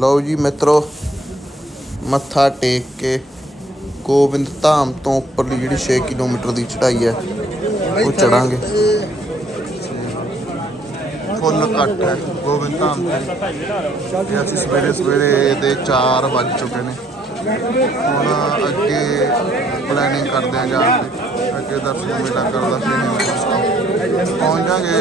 ਲਓ ਜੀ ਮਿੱਤਰੋ, ਮੱਥਾ ਟੇਕ ਕੇ ਗੋਬਿੰਦ ਧਾਮ ਤੋਂ ਉੱਪਰਲੀ ਜਿਹੜੀ 6 ਕਿਲੋਮੀਟਰ ਦੀ ਚੜ੍ਹਾਈ ਹੈ, ਉਹ ਚੜਾਂਗੇ ਫੁੱਲ ਘੱਟ ਹੈ, ਗੋਬਿੰਦ ਧਾਮ ਤੇ। ਤੇ ਅਸੀਂ ਸਵੇਰੇ ਸਵੇਰੇ ਦੇ 4 ਵੱਜ ਚੁੱਕੇ ਨੇ। ਹੁਣ ਅੱਗੇ ਪਲੈਨਿੰਗ ਕਰਦੇ ਆ ਜਾਣ ਦੀ। ਅੱਗੇ ਦਰਸ਼ਨ ਮੇਲਾ ਕਰਦਾ ਫਿਰ ਪਹੁੰਚ ਜਾਾਂਗੇ।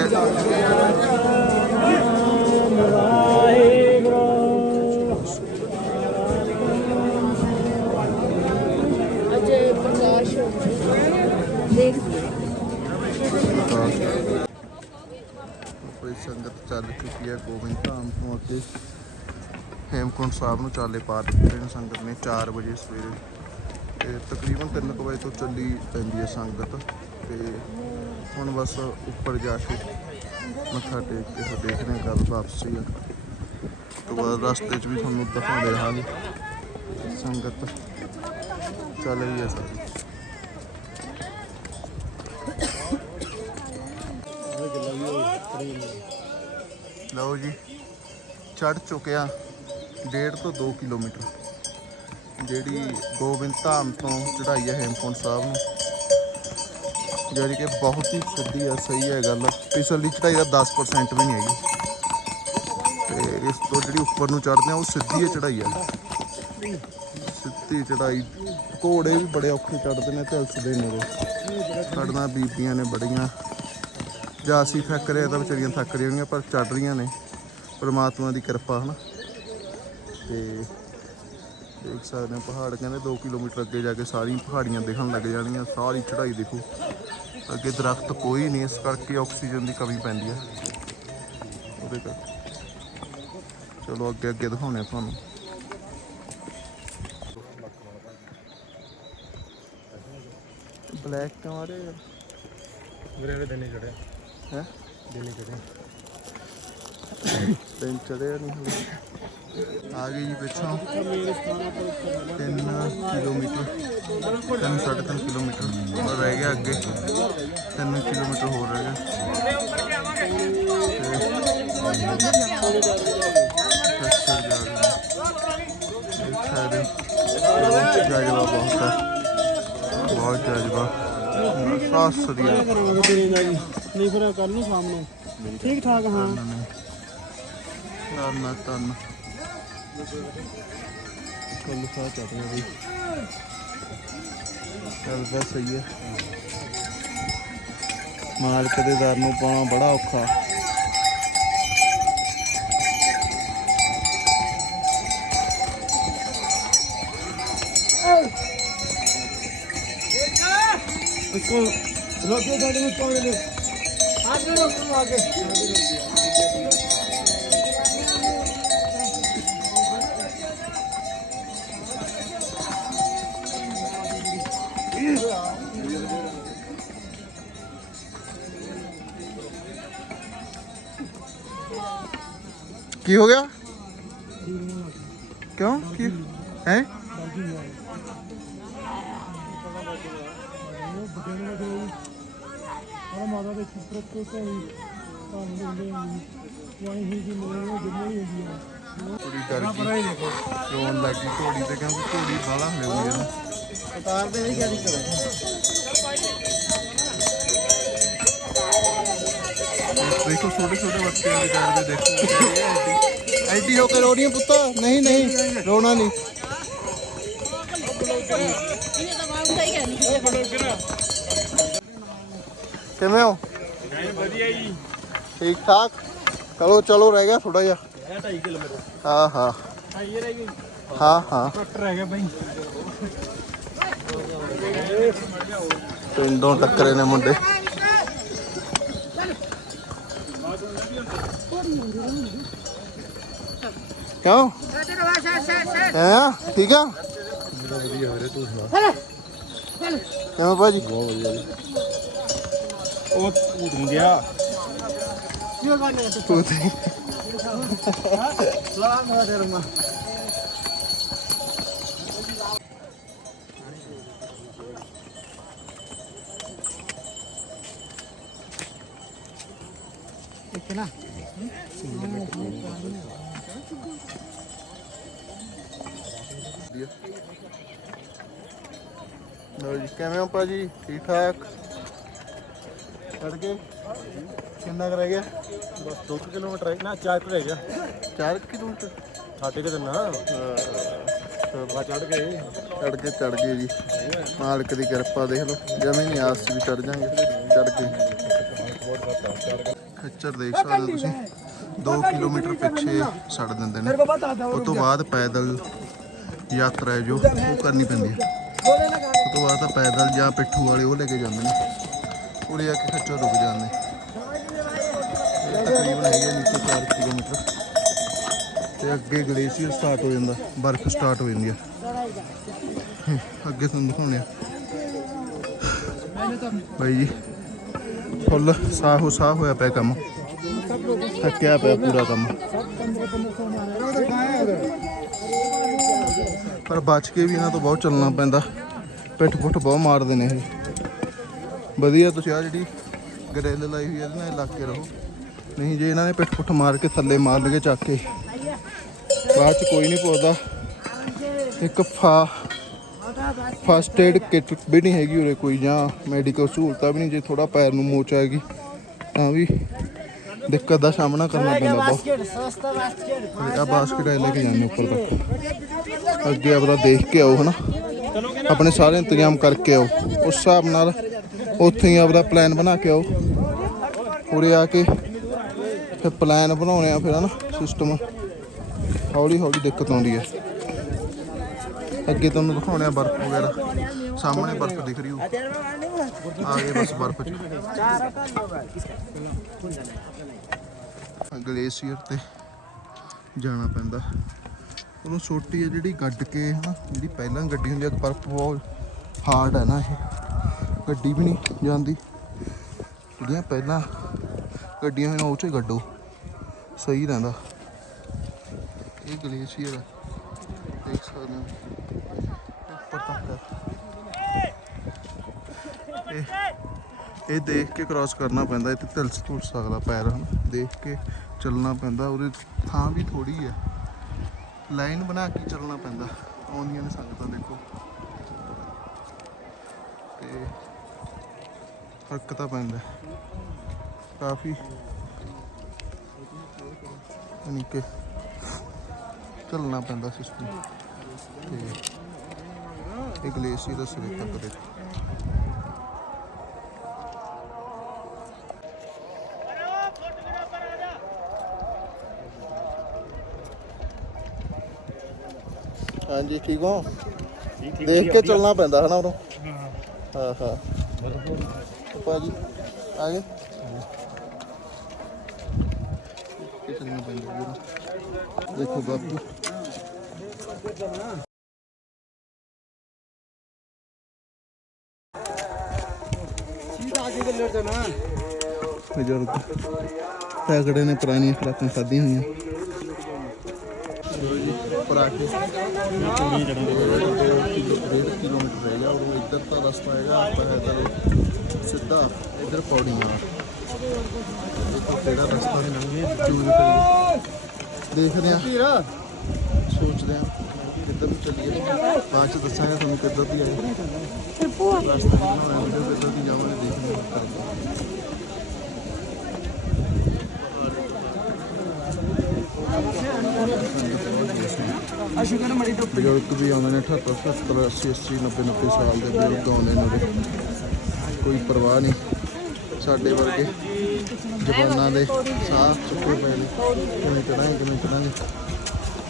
ਸੰਗਤ ਚੱਲ ਚੁੱਕੀ ਹੈ ਗੋਬਿੰਦ ਧਾਮ ਤੋਂ ਅੱਗੇ। ਹੇਮਕੁੰਟ ਸਾਹਿਬ ਨੂੰ ਚਾਲੇ ਪਾ ਦਿੱਤੇ ਨੇ ਸੰਗਤ ਨੇ 4 ਵਜੇ ਸਵੇਰੇ। ਤੇ ਤਕਰੀਬਨ 3 ਵਜੇ ਤੋਂ ਚੱਲੀ ਪੈਂਦੀ ਹੈ ਸੰਗਤ। ਤੇ ਹੁਣ ਬਸ ਉੱਪਰ ਜਾ ਕੇ ਮੱਥਾ ਟੇਕ ਕੇ ਫਿਰ ਦੇਖਦੇ ਹਾਂ ਗੱਲ ਵਾਪਸੀ ਆ। ਤੋਂ ਬਾਅਦ ਰਸਤੇ 'ਚ ਵੀ ਤੁਹਾਨੂੰ ਦਿਖਾਉਂਦੇ ਰਹਾਂਗੇ ਸੰਗਤ ਚੱਲ ਰਹੀ ਹੈ ਸਾਡੀ ਲਓ ਜੀ ਚੜ ਚੁੱਕਿਆ 1.5 ਤੋਂ 2 ਕਿਲੋਮੀਟਰ। ਜਿਹੜੀ ਗੋਬਿੰਦ ਧਾਮ ਤੋਂ ਚੜਾਈ ਹੈ ਹੇਮਕੁੰਟ ਸਾਹਿਬ ਨੂੰ। ਜਿਹੜੀ ਕਿ ਬਹੁਤ ਹੀ ਸਿੱਧੀ ਆ ਸਹੀ ਹੈ ਗੱਲ। ਪਿਛਲੀ ਚੜਾਈ ਦਾ 10% ਵੀ ਨਹੀਂ ਹੈਗੀ। ਤੇ ਇਸ ਤੋਂ ਜਿਹੜੀ ਉੱਪਰ ਨੂੰ ਚੜਦੇ ਆ, ਉਹ ਸਿੱਧੀ ਹੈ ਚੜਾਈ ਹੈ ਸਿੱਧੀ ਚੜਾਈ ਘੋੜੇ ਵੀ ਬੜੇ ਔਖੇ ਚੜਦੇ ਨੇ ਤੇ ਹਲਸਦੇ ਨੇ ਉਹ। ਚੜਨਾ ਬੀਬੀਆਂ ਨੇ ਬੜੀਆਂ। ਜਾਂ ਅਸੀਂ ਥੱਕ ਰਹੇ ਤਾਂ ਵਿਚਾਰੀਆਂ ਥੱਕ ਰਹੀਆਂ ਹੋਣਗੀਆਂ ਪਰ ਚੜ ਰਹੀਆਂ ਨੇ। ਪਰਮਾਤਮਾ ਦੀ ਕਿਰਪਾ ਹਨ? ਤੇ ਦੇਖ ਸਕਦੇ ਹੋ ਪਹਾੜ ਕਹਿੰਦੇ 2 ਕਿਲੋਮੀਟਰ ਅੱਗੇ ਜਾ ਕੇ ਸਾਰੀਆਂ ਪਹਾੜੀਆਂ ਦਿਖਣ ਲੱਗ ਜਾਣੀਆਂ ਸਾਰੀ ਚੜ੍ਹਾਈ ਦੇਖੋ। ਅੱਗੇ ਦਰਖਤ ਕੋਈ ਨਹੀਂ ਇਸ ਕਰਕੇ ਆਕਸੀਜਨ ਦੀ ਕਮੀ ਪੈਂਦੀ ਹੈ ਉਹਦੇ ਕਰਕੇ। ਚਲੋ ਅੱਗੇ ਅੱਗੇ ਦਿਖਾਉਂਦੇ ਆ ਤੁਹਾਨੂੰ। ਬਲੈਕ ਕਮਾਰੇ ਵੀਰੇ ਵੀਰੇ ਦਿਨੇ ਚੜਿਆ ਹੈ? ਦਿਨੇ ਚੜਿਆ ਤਿੰਨ ਚੜਿਆ ਨਹੀਂ ਹਲੇ ਆ ਗਏ ਜੀ ਪਿੱਛੋਂ। 3 ਕਿਲੋਮੀਟਰ 3 ਸਾਢੇ ਤਿੰਨ ਕਿਲੋਮੀਟਰ ਔਰ ਰਹਿ ਗਿਆ ਅੱਗੇ। 3 ਕਿਲੋਮੀਟਰ ਹੋਰ ਰਹਿ ਗਿਆ। ਤੇ ਅੱਛਾ ਜਾ ਰਹੇ ਦੇਖ ਸਕਦੇ ਹੋ ਜਾਜਵਾ ਬਹੁਤ ਹੈ ਬਹੁਤ ਜਾਜਵਾ ਸਾਸ ਸਰੀਆ ਨਹੀਂ ਫਿਰ ਕੱਲ ਨੂੰ ਸ਼ਾਮ ਨੂੰ। ਠੀਕ ਠਾਕ ਹਾਂ। ਨਾ ਨਾ ਤਾਂ ਕੱਲ ਖਾ ਚਾਹਤੇ ਹਾਂ ਵੀ ਕੱਲ ਬਸ ਸਹੀ ਹੈ ਮਾਲਕ ਦੇ ਦਰ ਨੂੰ ਪਾਉਣਾ ਬੜਾ ਔਖਾ। ਇੱਕੋ ਰੋਟੀ ਸਾਡੇ ਨੂੰ ਪਾਉਣੇ ਕੀ ਹੋ ਗਿਆ? ਕਿਉਂ? ਕੀ? ਹੈ? ਵਿੱਚ ਪ੍ਰਤੀਕਾਰੀ ਕੰਮ ਹੁੰਦੇ ਹਨ ਵਾਹੀ ਹੀ ਦੀ ਮੋਹਣਾ ਜਿੰਨੀ ਹੁੰਦੀ ਹੈ ਥੋੜੀ ਡਰ ਗਈ ਰੋਣ ਲੱਗ ਗਈ ਘੋੜੀ ਤੇ ਕਹਿੰਦੀ ਘੋੜੀ ਬਾਲਾ ਮਿਲਦੀ ਹੈ ਉਤਾਰ ਦੇ ਵੀ ਕਿਹੜੀ ਕਰੇ। ਦੇਖੋ ਛੋਟੇ ਛੋਟੇ ਬੱਚਿਆਂ ਦੇ ਡਰ ਦੇ ਦੇਖੋ। ਐਡੀ ਹੋ ਕੇ ਰੋ ਰਹੀ ਹੈ ਪੁੱਤਾ। ਨਹੀਂ ਨਹੀਂ ਰੋਣਾ ਨਹੀਂ। ਕਿਵੇਂ ਹੋ? ਵਧੀਆ ਜੀ। ਠੀਕ ਠਾਕ? ਚਲੋ ਚਲੋ ਰਹਿ ਗਿਆ ਥੋੜਾ ਜਿਹਾ। ਇਹ 2.5 ਕਿਲੋਮੀਟਰ ਹਾਂ ਹਾਂ। ਹਾਂ ਇਹ ਰਹਿ ਗਈ। ਹਾਂ ਹਾਂ। ਕੱਟ ਰਹਿ ਗਿਆ ਬਾਈ। ਪਿੰਡੋਂ ਟੱਕਰੇ ਨੇ ਮੁੰਡੇ। ਕਿਉਂ? ਹੈ? ਠੀਕ ਆ? ਵਧੀਆ ਵੀਰੇ ਤੂੰ ਸੁਣਾ? ਕਿਵੇਂ ਭਾਜੀ? ਬਹੁਤ ਵਧੀਆ ਜੀ ਉਹ ਤੂੰ ਗਿਆ। ਤੂੰ ਤੇ ਸਲਾਮ ਹੈ ਤੇਰੇ ਮਾਂ ਕਿਵੇਂ ਹੋ ਭਾਜੀ? ਠੀਕ ਠਾਕ? ਚੜ ਗਏ ਕਿੰਨਾ ਕੁ ਰਹਿ ਗਿਆ? ਬਸ 2 ਕਿਲੋਮੀਟਰ ਹੈ ਨਾ 4 ਰਹਿ ਗਿਆ। 4 ਕਿਲੋਮੀਟਰ? ਸਾਡੇ ਕਿਤੇ ਨਾ। ਬਾ ਚੜ ਗਏ। ਚੜ ਕੇ ਚੜ ਗਏ ਜੀ। ਮਾਲਕ ਦੀ ਕਿਰਪਾ ਦੇਖ ਲਓ। ਜਮੇ ਨਹੀਂ ਆਸ ਵੀ ਚੜ ਜਾਾਂਗੇ। ਚੜ ਕੇ। ਖੱਚਰ ਦੇਖ ਸਕਦੇ ਹੋ ਤੁਸੀਂ। 2 ਕਿਲੋਮੀਟਰ ਪਿੱਛੇ ਛੱਡ ਦਿੰਦੇ ਨੇ। ਉਸ ਤੋਂ ਬਾਅਦ ਪੈਦਲ ਯਾਤਰਾ ਹੈ ਜੋ ਉਹ ਕਰਨੀ ਪੈਂਦੀ ਹੈ। ਉਸ ਤੋਂ ਬਾਅਦ ਤਾਂ ਪੈਦਲ ਜਾਂ ਪਿੱਠੂ ਵਾਲੇ ਉਹ ਲੈ ਕੇ ਜਾਂਦੇ ਨੇ। ਉਰੇ ਆ ਕੇ ਖੱਚਰ ਰੁਕ ਜਾਂਦੇ। ਇਹ ਤਕਰੀਬਨ ਹੈਗੇ ਨੀਚੇ 4 ਕਿਲੋਮੀਟਰ। ਤੇ ਅੱਗੇ ਗਲੇਸ਼ੀਅਰ ਸਟਾਰਟ ਹੋ ਜਾਂਦਾ, ਬਰਫ਼ ਸਟਾਰਟ ਹੋ ਜਾਂਦੀ ਹੈ ਅੱਗੇ ਤੁਹਾਨੂੰ ਦਿਖਾਉਣੇ ਆ। ਬਾਈ ਜੀ, ਫੁੱਲ ਸਾਹੋ ਸਾਹ ਹੋਇਆ ਪਿਆ ਕੰਮ। ਥੱਕਿਆ ਪਿਆ ਪੂਰਾ ਕੰਮ। ਪਰ ਬਚ ਕੇ ਵੀ ਇਹਨਾਂ ਤੋਂ ਬਹੁਤ ਚੱਲਣਾ ਪੈਂਦਾ। ਪਿੱਠ ਪੁੱਠ ਬਹੁਤ ਮਾਰਦੇ ਨੇ ਇਹ। ਵਧੀਆ, ਤੁਸੀਂ ਆ ਜਿਹੜੀ ਗਰੇਲ ਲਾਈ ਹੋਈ ਹੈ ਇਹਦੇ ਨਾਲ ਲੱਗ ਕੇ ਰਹੋ। ਨਹੀਂ, ਜੇ ਇਹਨਾਂ ਨੇ ਪਿੱਠ ਪੁੱਠ ਮਾਰ ਕੇ ਥੱਲੇ ਮਾਰ ਲਗੇ ਚੱਕ ਕੇ। ਬਾਅਦ ਚ ਕੋਈ ਨਹੀਂ ਪੁੱਛਦਾ। ਇੱਕ ਫਾ ਫਸਟ ਏਡ ਕਿਟ ਵੀ ਨਹੀਂ ਹੈਗੀ ਉਰੇ ਕੋਈ, ਜਾਂ ਮੈਡੀਕਲ ਸਹੂਲਤਾਂ ਵੀ ਨਹੀਂ ਜੇ ਥੋੜਾ ਪੈਰ ਨੂੰ ਮੋਚ ਆਏਗੀ, ਤਾਂ ਵੀ ਦਿੱਕਤ ਦਾ ਸਾਹਮਣਾ ਕਰਨਾ ਪੈਂਦਾ ਬਹੁਤ। ਆ ਬਾਸਕਟ ਲੈ ਕੇ ਜਾਂਦੇ ਉੱਪਰ ਤੱਕ। ਅੱਗੇ ਆਪਣਾ ਦੇਖ ਕੇ ਆਓ, ਹਨਾ? ਆਪਣੇ ਸਾਰੇ ਇੰਤਜ਼ਾਮ ਕਰਕੇ ਆਓ। ਉਸ ਹਿਸਾਬ ਨਾਲ ਉੱਥੇ ਹੀ ਆਪਦਾ ਪਲਾਨ ਬਣਾ ਕੇ ਆਓ। ਉਰੇ ਆ ਕੇ ਫਿਰ ਪਲਾਨ ਬਣਾਉਣੇ ਆ ਫਿਰ ਹਨਾ ਸਿਸਟਮ ਹੌਲੀ ਹੌਲੀ ਦਿੱਕਤ ਆਉਂਦੀ ਹੈ ਅੱਗੇ ਤੁਹਾਨੂੰ ਦਿਖਾਉਣੇ ਆ ਬਰਫ਼ ਵਗੈਰਾ। ਸਾਹਮਣੇ ਬਰਫ਼ ਦਿਖ ਰਹੀ ਹੋ ਆ ਗਏ ਬਸ ਬਰਫ਼ ਚ। ਗਲੇਸ਼ੀਅਰ ਤੇ ਜਾਣਾ ਪੈਂਦਾ। ਉਹਨੂੰ ਛੋਟੀ ਹੈ ਜਿਹੜੀ ਗੱਡ ਕੇ ਹਨਾ, ਜਿਹੜੀ ਪਹਿਲਾਂ ਗੱਡੀ ਹੁੰਦੀ ਆ, ਬਰਫ਼ ਬਹੁਤ ਹਾਰਡ ਹੈ ਨਾ ਇਹ। ਗੱਡੀ ਵੀ ਨਹੀਂ ਜਾਂਦੀ। ਜਿਹੜੀਆਂ ਪਹਿਲਾਂ ਗੱਡੀਆਂ ਹੋਈਆਂ ਉਹ ਚ ਗੱਡੋ। ਸਹੀ ਰਹਿੰਦਾ। ਇਹ ਗਲੇਸ਼ੀਅਰ ਹੈ ਦੇਖ ਸਕਦੇ ਹੋ। ਉੱਪਰ ਤੱਕ ਇਹ ਇਹ ਦੇਖ ਕੇ ਕ੍ਰਾਸ ਕਰਨਾ ਪੈਂਦਾ। ਇੱਥੇ ਤਿਲਸ ਤੁਲ ਸਕਦਾ ਪੈਰ, ਹਨ? ਦੇਖ ਕੇ ਚੱਲਣਾ ਪੈਂਦਾ। ਉਹਦੇ ਥਾਂ ਵੀ ਥੋੜੀ ਹੈ ਲਾਈਨ ਬਣਾ ਕੇ ਚੱਲਣਾ ਪੈਂਦਾ। ਆਉਂਦੀਆਂ ਨੇ ਸੰਗਤਾਂ, ਦੇਖੋ ਤੇ ਫ਼ਰਕ ਤਾਂ ਪੈਂਦਾ ਕਾਫੀ। ਯਾਨੀ ਕਿ ਚੱਲਣਾ ਪੈਂਦਾ ਸਿਸਟਮ ਤੇ ਇਹ ਗਲੇਸ਼ੀਅਰ ਦਾ ਸਿਰੇ ਤੱਕ ਦੇ ਹਾਂਜੀ ਠੀਕ ਹੋ? ਦੇਖ ਕੇ ਚੱਲਣਾ ਪੈਂਦਾ ਹਨਾ ਉਰੋਂ ਹਾਂ ਹਾਂ। ਭਾਜੀ ਆ ਗਏ। ਇਹ ਪੈਂਦਾ ਜੀ ਦੇਖੋ ਬਾਪੂ ਬਜ਼ੁਰਗ ਤਗੜੇ ਨੇ ਪੁਰਾਣੀਆਂ ਖਰਾਕਾਂ ਖਾਧੀਆਂ ਹੋਈਆਂ। ਉੱਪਰ ਆ ਕੇ। ਡੇਢ ਕਿਲੋਮੀਟਰ ਰਹਿ ਗਿਆ। ਉਹ ਇੱਧਰ ਤਾਂ ਰਸਤਾ ਹੈਗਾ ਆਪਾਂ ਹੈ ਤਾਂ ਸਿੱਧਾ ਇੱਧਰ ਪੌੜੀਆਂ ਦੇਖੋ ਕਿਹੜਾ ਰਸਤਾ ਨੇ ਲੰਘੇ ਚੂਜ਼ ਕਰੀਏ ਦੇਖਦੇ ਆ ਸੋਚਦੇ ਆ ਕਿੱਧਰ ਨੂੰ ਚੱਲੀਏ। ਬਾਅਦ ਚ ਦੱਸਾਂਗੇ ਤੁਹਾਨੂੰ ਕਿੱਧਰ ਦੀ ਆਏ। ਰਸਤਾ ਬਣਾਉਣਾ ਵੀਡੀਓ ਕਿੱਧਰ ਦੀ ਜਾਵਾਂਗੇ ਦੇਖਦੇ ਬਜ਼ੁਰਗ ਵੀ ਆਉਂਦੇ ਨੇ 78 77 80 80 90 90 ਸਾਲ ਦੇ ਬਜ਼ੁਰਗ ਆਉਂਦੇ ਨੇ ਉਰੇ। ਕੋਈ ਪਰਵਾਹ ਨਹੀਂ ਸਾਡੇ ਵਰਗੇ। ਜਵਾਨਾਂ ਦੇ ਸਾਹ ਚੁੱਕੇ ਪਏ ਨੇ। ਕਿਵੇਂ ਚੜਾਂਗੇ ਕਿਵੇਂ ਚੜਾਂਗੇ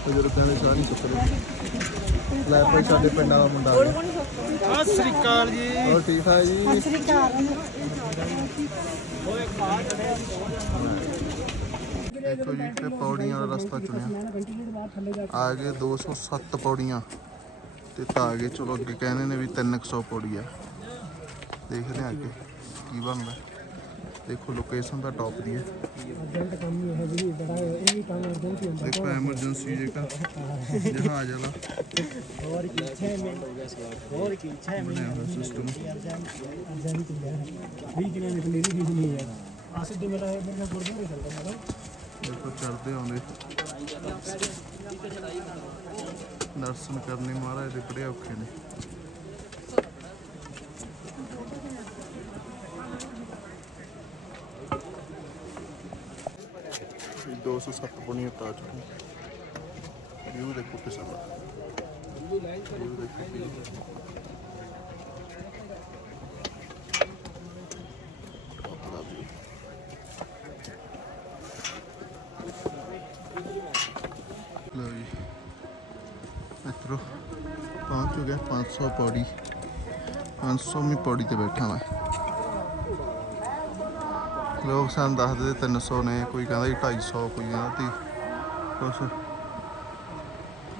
ਬਜ਼ੁਰਗਾਂ ਦੇ ਸਾਹ ਨਹੀਂ ਚੁੱਕਦੇ ਲੈ ਭਾਈ ਸਾਡੇ ਪਿੰਡ ਵਾਲਾ ਮੁੰਡਾ ਆ ਗਿਆ। ਸਤਿ ਸ੍ਰੀ ਅਕਾਲ ਜੀ। ਹੋਰ ਠੀਕ ਠਾਕ ਜੀ? ਦੇਖੋ ਜੀ ਤੇ ਪੌੜੀਆਂ ਵਾਲਾ ਰਸਤਾ ਚੁਣਿਆ। ਆ ਗਏ 207 ਪੌੜੀਆਂ। ਤੇ ਤਾਂ ਆ ਗਏ, ਚਲੋ ਅੱਗੇ ਕਹਿੰਦੇ ਨੇ ਵੀ 300 ਪੌੜੀ ਆ ਦੇਖਦੇ ਆ ਅੱਗੇ ਕੀ ਬਣਦਾ। ਦੇਖੋ ਲੋਕੇਸ਼ਨ ਦਾ ਟੌਪ ਦੀ ਹੈ। ਦੇਖੋ ਐਮਰਜੈਂਸੀ ਜੇਕਾ ਜਹਾਜ਼ ਵਾਲਾ। ਹੋਰ ਕੀ ਇੱਛਾ ਹੈ ਹੋਰ ਕੀ ਇੱਛਾ ਹੈ ਸਿਸਟਮ ਵੀ ਕਿਨੇ ਨਿਕਲੀ ਨਹੀਂ ਨਹੀਂ ਹੈ। ਆ ਸਿੱਧੇ ਮੇਰਾ ਇਹ ਗੁਰਦੁਆਰੇ ਚੱਲਦਾ ਮੇਰਾ ਦੇਖੋ ਚੜਦੇ ਆਉਂਦੇ। ਦਰਸ਼ਨ ਕਰਨੇ ਮਹਾਰਾਜ ਦੇ ਬੜੇ ਔਖੇ ਨੇ। ਦੋ ਸੌ ਸੱਤ ਪੁਣੀਆਂ ਤਾਂ ਚੁੱਕੀ ਵਿਊ ਦੇਖੋ ਕਿਸੇ ਦਾ ਵਿਊ ਦੇਖੋ। ਪਹੁੰਚ ਚੁੱਕਿਆ 500 ਪੌੜੀ। 500ਵੀਂ ਪੌੜੀ ਤੇ ਬੈਠਾ ਮੈਂ। ਲੋਕ ਸਾਨੂੰ ਦੱਸਦੇ ਤੇ 300 ਨੇ, ਕੋਈ ਕਹਿੰਦਾ ਜੀ 250 ਕੋਈ ਕਹਿੰਦਾ ਤੀ ਕੁਛ।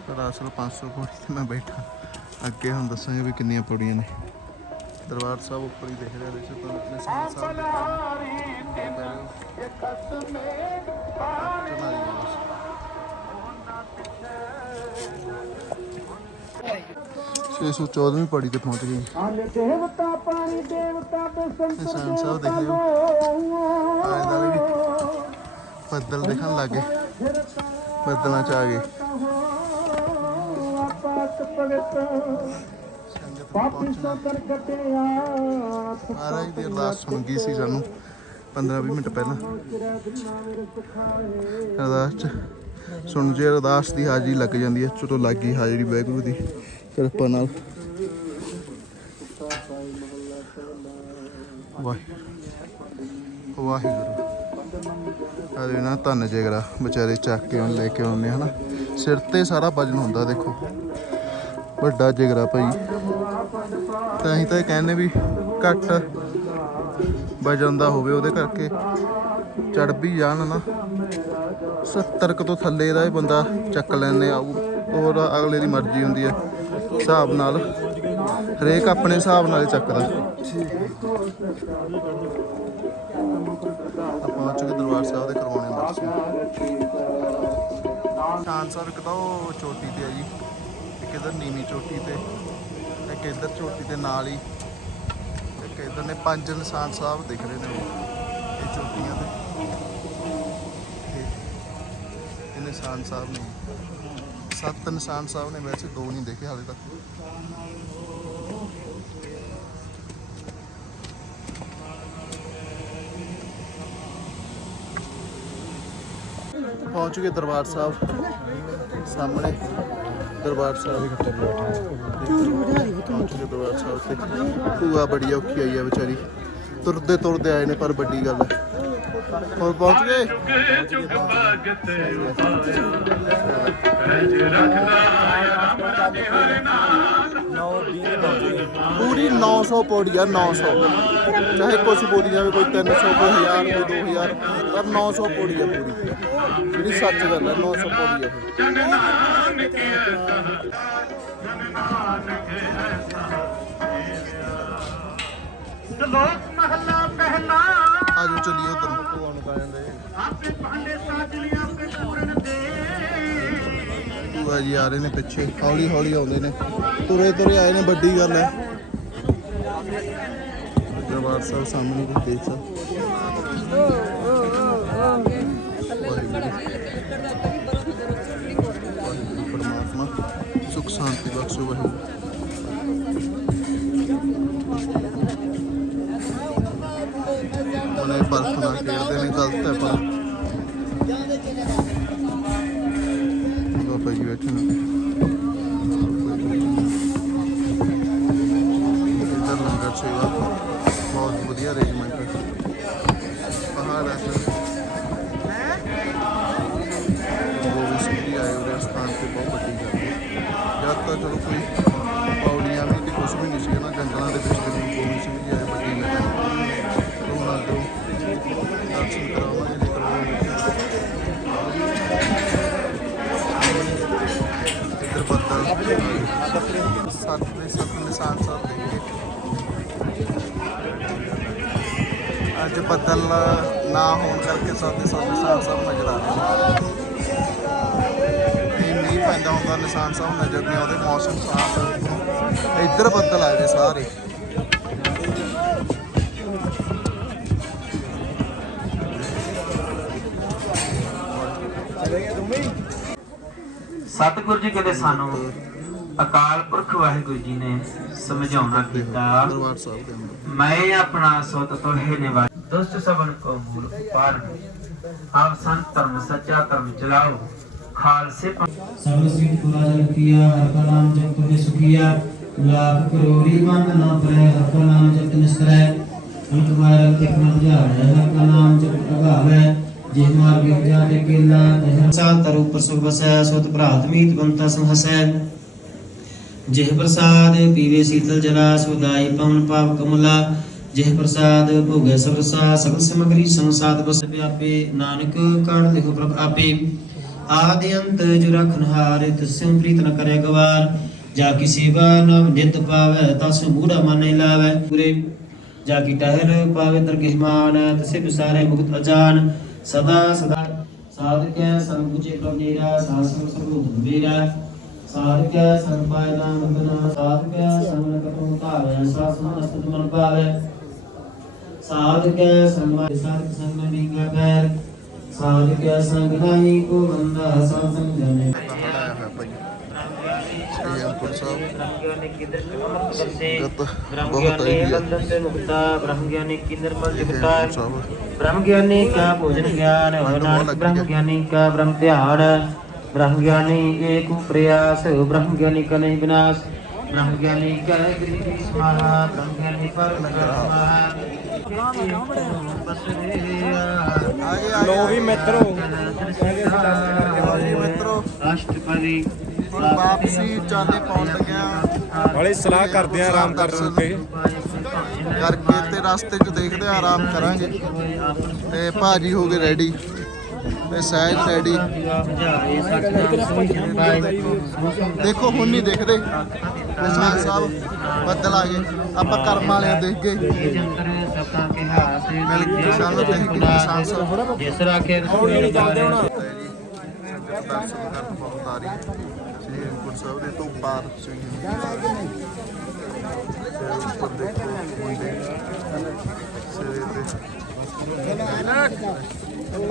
ਪਰ ਅਸਲ 500 ਪੌੜੀ ਤੇ ਮੈਂ ਬੈਠਾ। ਅੱਗੇ ਹੁਣ ਦੱਸਾਂਗੇ ਵੀ ਕਿੰਨੀਆਂ ਪੌੜੀਆਂ ਨੇ। ਦਰਬਾਰ ਸਾਹਿਬ ਉੱਪਰ ਹੀ ਦੇਖ ਰਿਹਾ ਦੇਖੋ ਤੁਹਾਨੂੰ ਆਪਣੇ ਸਾਹਮਣੇ ਸਾਹਿਬ ਦਿਖ 614ਵੀਂ ਪੌੜੀ ਤੇ ਪਹੁੰਚ ਗਈ। ਆਲੇ ਦੇਵਤਾ ਪਾਣੀ ਦੇਵਤਾ ਬਸੰਤ ਨਿਸ਼ਾਨ ਸਾਹਿਬ ਦੇਖ ਲਿਓ। ਆਲੇ ਦੁਆਲੇ ਵੀ ਬੱਦਲ ਦਿਖਣ ਲੱਗੇ ਬੱਦਲਾਂ ਚ ਆ ਗਏ। ਮਹਾਰਾਜ ਦੀ ਅਰਦਾਸ ਸੁਣ ਗਈ ਸੀ ਸਾਨੂੰ 15-20 ਮਿੰਟ ਪਹਿਲਾਂ। ਅਰਦਾਸ ਚ ਸੁਣ ਜੇ ਅਰਦਾਸ ਦੀ ਹਾਜ਼ਰੀ ਲੱਗ ਜਾਂਦੀ ਹੈ ਚਲੋ ਲੱਗ ਗਈ ਹਾਜ਼ਰੀ ਵਾਹਿਗੁਰੂ ਦੀ ਕਿਰਪਾ ਨਾਲ। ਵਾਹਿਗੁਰੂ ਵਾਹਿਗੁਰੂ। ਅਰੇ ਨਾ ਧੰਨ ਜਿਗਰਾ, ਵਿਚਾਰੇ ਚੱਕ ਕੇ ਲੈ ਕੇ ਆਉਂਦੇ ਹਨਾ? ਸਿਰ ਤੇ ਸਾਰਾ ਵਜਨ ਹੁੰਦਾ, ਦੇਖੋ। ਵੱਡਾ ਜਿਗਰਾ ਭਾਈ। ਤਾਂ ਅਸੀਂ ਤਾਂ ਇਹ ਕਹਿੰਦੇ ਵੀ ਘੱਟ ਵਜਨ ਦਾ ਹੋਵੇ, ਉਹਦੇ ਕਰਕੇ ਚੜ ਵੀ ਜਾਣ ਨਾ 70 ਕੁ ਤੋਂ ਥੱਲੇ ਦਾ ਇਹ ਬੰਦਾ ਚੱਕ ਲੈਂਦੇ ਆ ਹੋਰ ਅਗਲੇ ਦੀ ਮਰਜ਼ੀ ਹੁੰਦੀ ਹੈ ਹਿਸਾਬ ਨਾਲ। ਹਰੇਕ ਆਪਣੇ ਹਿਸਾਬ ਨਾਲ ਚੱਕਦਾ। ਆਪਾਂ ਪਹੁੰਚ ਦਰਬਾਰ ਸਾਹਿਬ ਦੇ ਕਰਵਾਉਣੇ ਆ ਦਰਸ਼ਨ। ਸ਼ਾਨ ਸਾਹਿਬ, ਇੱਕ ਤਾਂ ਉਹ ਚੋਟੀ ਤੇ ਆ ਜੀ, ਇੱਕ ਇਧਰ ਨੀਵੀਂ ਚੋਟੀ ਤੇ, ਇੱਕ ਇਧਰ ਚੋਟੀ ਦੇ ਨਾਲ ਹੀ, ਇੱਕ ਇਧਰ ਨੇ ਪੰਜ ਨਿਸ਼ਾਨ ਸਾਹਿਬ ਦਿਖ ਰਹੇ ਨੇ ਇਹ ਚੋਟੀਆਂ ਤੇ ਇਹ- ਇਹ ਨਿਸ਼ਾਨ ਸਾਹਿਬ ਨੇ, ਸੱਤ ਨਿਸ਼ਾਨ ਸਾਹਿਬ ਨੇ ਵੈਸੇ ਦੋ ਨਹੀਂ ਦੇਖੇ ਹਾਲੇ ਤੱਕ। ਪਹੁੰਚ ਗਏ ਦਰਬਾਰ ਸਾਹਿਬ। ਸਾਹਮਣੇ ਦਰਬਾਰ ਸਾਹਿਬ ਪਹੁੰਚ ਗਏ ਦਰਬਾਰ ਸਾਹਿਬ ਤੇ। ਭੂਆ ਬੜੀ ਔਖੀ ਆਈ ਹੈ ਵਿਚਾਰੀ। ਤੁਰਦੇ ਤੁਰਦੇ ਆਏ ਨੇ, ਪਰ ਵੱਡੀ ਗੱਲ ਹੈ। ਹੋਰ ਪਹੁੰਚ ਗਏ ਪੂਰੀ 900 ਪੌੜੀ ਆ 900 ਚਾਹੇ ਕੁਛ ਬੋਲੀ ਜਾਵੇ ਕੋਈ 300 ਕੋਈ 1000 ਕੋਈ 2000 ਪਰ 900 ਪੌੜੀ ਆ ਪੂਰੀ ਜਿਹੜੀ ਸੱਚ ਗੱਲ ਹੈ 900 ਪੌੜੀ ਆ ਇਹ ਲੋਕ ਮਹੱਲਾ ਪਹਿਲਾ ਆਜੋ ਚੱਲੀਏ ਉਧਰ ਭੂਆ ਪਾ ਜਾਂਦੇ ਆਪੇ ਭਾਂਡੇ ਸਾਜਲੀਆਂ ਆਪੇ ਪੂਰਨ ਦੇ ਭੂਆ ਜੀ ਆ ਰਹੇ ਨੇ ਪਿੱਛੇ, ਹੌਲੀ ਹੌਲੀ ਆਉਂਦੇ ਨੇ। ਤੁਰੇ ਤੁਰੇ ਆਏ ਨੇ, ਵੱਡੀ ਗੱਲ ਹੈ। ਦਰਬਾਰ ਸਾਹਿਬ ਸਾਹਮਣੇ ਵੀ ਦੇਖ ਸਕਦੇ। ਵਾਹਿਗੁਰੂ ਪਰਮਾਤਮਾ, ਸੁਖ, ਸ਼ਾਂਤੀ ਬਖਸ਼ੋ ਵਾਹਿਗੁਰੂ। ਬਰਫ ਨਾਲ ਖੇਡਦੇ ਨੇ, ਗਲਤ ਹੈ ਪਰ। ਬਾਬਾ ਜੀ ਬੈਠੇ ਨੇ। ਇੱਧਰ ਲੰਗਰ ਸੇਵਾ, ਬਹੁਤ ਵਧੀਆ ਅਰੇਂਜਮੈਂਟ ਹੈ। ਪਹਾੜ ਹੈ ਗੋਬਿੰਦ ਸਿੰਘ ਜੀ ਆਏ ਉਹਦੇ ਸਥਾਨ ਤੇ ਬਹੁਤ ਵੱਡੀ ਗੱਲ ਹੈ। ਜਦ ਤੱਕ ਚਲੋ ਕੋਈ ਪੌੜੀਆਂ ਵੀ ਤੇ ਕੁਝ ਵੀ ਨਹੀਂ ਸੀ ਨਾ, ਜੰਗਲਾਂ ਦੇ ਵਿੱਚ ਵੀ ਗੋਬਿੰਦ ਸਿੰਘ ਨਿਸ਼ਾਨ ਸਾਹਿਬ ਦੇਖੇ ਅੱਜ ਬੱਦਲ ਨਾ ਹੋਣ ਕਰਕੇ ਸੱਤ ਦੇ ਨਿਸ਼ਾਨ ਸਾਹਿਬ ਨਜ਼ਰ ਆ ਰਹੇ ਇਹ ਮੀਂਹ ਪੈਂਦਾ ਹੁੰਦਾ, ਨਿਸ਼ਾਨ ਸਾਹਿਬ ਨਜ਼ਰ ਨਹੀਂ ਆਉਂਦੇ, ਮੌਸਮ ਸਾਫ਼ ਇੱਧਰ ਬੱਦਲ ਆਏ ਨੇ ਸਾਰੇ। ਸਤਿਗੁਰੂ ਜੀ ਕਹਿੰਦੇ ਸਾਨੂੰ ਅਕਾਲ ਪੁਰਖ ਵਾਹਿਗੁਰੂ ਜੀ ਨੇ ਸਮਝਾਉਣਾ ਕੀਤਾ। ਦਰਬਾਰ ਸਾਹਿਬ ਦੇ ਅੰਦਰ ਮੈਂ ਆਪਣਾ ਸੁਤ ਤੋਹੇ ਨਿਵਾ ਦੁਸ਼ਟ ਸਭਨ ਕੋ ਮੂਲ ਉਪਾਰਨ ਆਪ ਸੰਤ ਧਰਮ ਸੱਚਾ ਧਰਮ ਚਲਾਓ ਖਾਲਸੇ ਪੰਥ ਸਭ ਸਿੰਘ ਪੁਰਾ ਜਨ ਕੀਆ ਹਰ ਕਾ ਨਾਮ ਜਪ ਕੇ ਸੁਖੀਆ। ਲਾਖ ਕਰੋੜੀ ਬੰਦ ਨਾ ਪਰੇ ਹਰ ਕਾ ਨਾਮ ਜਪ ਨਿਸਰੈ। ਅੰਤ ਮਾਰਗ ਤਿਕ ਨ ਬੁਝਾਵੇ ਹਰ ਕਾ ਨਾਮ ਜਪ ਪ੍ਰਭਾਵੈ। ਜੇ ਮਾਰਗ ਵਿਦਿਆ ਤੇ ਕੀਲਾ ਤਹ ਸਾਲ ਤਰ ਉਪਰ ਸੁਖ ਬਸੈ ਸੋਤ ਭਰਾਤ ਮੀਤ ਬੰਤਾ ਸੰਹਸੈ। ਜਿਹ ਪ੍ਰਸਾਦ ਪੀਵੇ ਸੀਤਲ ਜਲਾ ਸੁਦਾਈ ਪਵਨ ਪਾਪ ਕਮਲਾ। ਜਿਹ ਪ੍ਰਸਾਦ ਭੋਗੈ ਸਰਸਾ ਸਗਲ ਸਮਗਰੀ ਸੰਸਾਦ ਬਸ ਵਿਆਪੇ। ਨਾਨਕ ਕਾਣ ਲਿਖੋ ਪ੍ਰਭ ਆਪੇ। ਆਦਿ ਅੰਤ ਜੋ ਰਖਨ ਹਾਰੇ, ਤਿਸੁ ਪ੍ਰੀਤ ਨ ਕਰੇ ਗਵਾਰ। ਜਾ ਕੀ ਸੇਵਾ ਨਵ ਨਿਤ ਪਾਵੈ, ਤਸ ਮੂੜਾ ਮਨ ਨਹੀਂ ਲਾਵੈ। ਪੂਰੇ ਜਾ ਕੀ ਟਹਿਰ ਪਾਵੇ ਦਰਗਹਿ ਮਾਨ, ਤਸੇ ਬਿਸਾਰੇ ਮੁਕਤ ਅਜਾਨ। ਸਦਾ ਸਦਾ ਸਾਧਕੈ ਸੰਗ ਪੁਜੇ ਪ੍ਰਭ ਨੀਰਾ ਸਾਸਨ ਸਰਬੋ ਮੇਰਾ। ਸਾਧਕੈ ਸੰਗ ਪਾਇਦਾ ਮੰਗਨਾ ਸਾਧਕੈ ਸੰਗ ਨ ਕਪੁ ਧਾਵੈ ਸਾਸਨ ਅਸਤ ਮਨ ਪਾਵੈ ਸਾਧਕੈ ਸੰਗ ਮਾਇ ਸਾਧਕ ਸੰਗ ਨੀਗਾ ਪੈਰ ਸਾਧਕੈ ਸੰਗ ਨਾਹੀ ਕੋ ਬੰਦਾ ਸਭ ਸੰਗ ਜਨੇ ਬਣਾਇਆ ਹੋਇਆ ਭਾਈ ਸ੍ਰੀ ਅਨੰਦਪੁਰ ਸਾਹਿਬ ਗਤ ਬਹੁਤ ਆਈ ਹੈ ਬੰਧਨ ਤੇ ਮੁਕਤਾ ਬ੍ਰਹਮ ਗਿਆਨੀ ਕੀ ਨਿਰਮਲ ਇਹ ਜਗਤਾ ਅਨੰਦਪੁਰ ਸਾਹਿਬ ब्रह्म ज्ञानी का भोजन ज्ञान हो नानक ब्रह्म ज्ञानी का ब्रह्म ध्यान ब्रह्म ज्ञानी एक प्रयास ब्रह्म ज्ञानी का नहीं विनाश ब्रह्म ज्ञानी का है गृह समाहा ब्रह्म ज्ञानी पर ਲੋ ਵੀ ਮਿੱਤਰੋ ਲੋ ਜੀ ਮਿੱਤਰੋ ਅਸ਼ਟਪਦੀ ਹੁਣ ਵਾਪਸੀ ਚਾਲੇ ਪਾਉਣ ਲੱਗਿਆ ਵਾਲੀ ਸਲਾਹ ਕਰਦੇ ਆ ਆਰਾਮ ਕਰਨ ਕੇ ਕਰਕੇ ਤੇ ਰਸਤੇ 'ਚ ਦੇਖਦੇ ਆ ਆਰਾਮ ਕਰਾਂਗੇ ਤੇ ਭਾਜੀ ਹੋ ਗਏ ਰੈਡੀ ਤੇ ਸਹਿਜ ਰੈਡੀ ਦੇਖੋ, ਹੁਣ ਨਹੀਂ ਦੇਖਦੇ। ਨਿਸ਼ਾਨ ਸਾਹਿਬ ਬੱਦਲ ਆ ਗਏ। ਆਪਾਂ ਕਰਮ ਵਾਲਿਆਂ ਦੇਖ ਗਏ। ਮਿਲ ਗਏ ਕਿਸਾਨ ਦੇਖ ਕੇ ਕਿਸਾਨ ਸਾਹਿਬ। ਜਿਸ ਰਾਖੇ ਤੇ ਜੀ ਸੰਗਤ ਬਹੁਤ ਆ ਰਹੀ ਸ੍ਰੀ ਹੇਮਕੁੰਟ ਸਾਹਿਬ ਦੇ ਤੋਂ ਪਾਰ, ਸ੍ਰੀ ਉੱਪਰ ਦੇਖੋ ਮੁੰਡੇ ਸਿਰੇ ਤੇ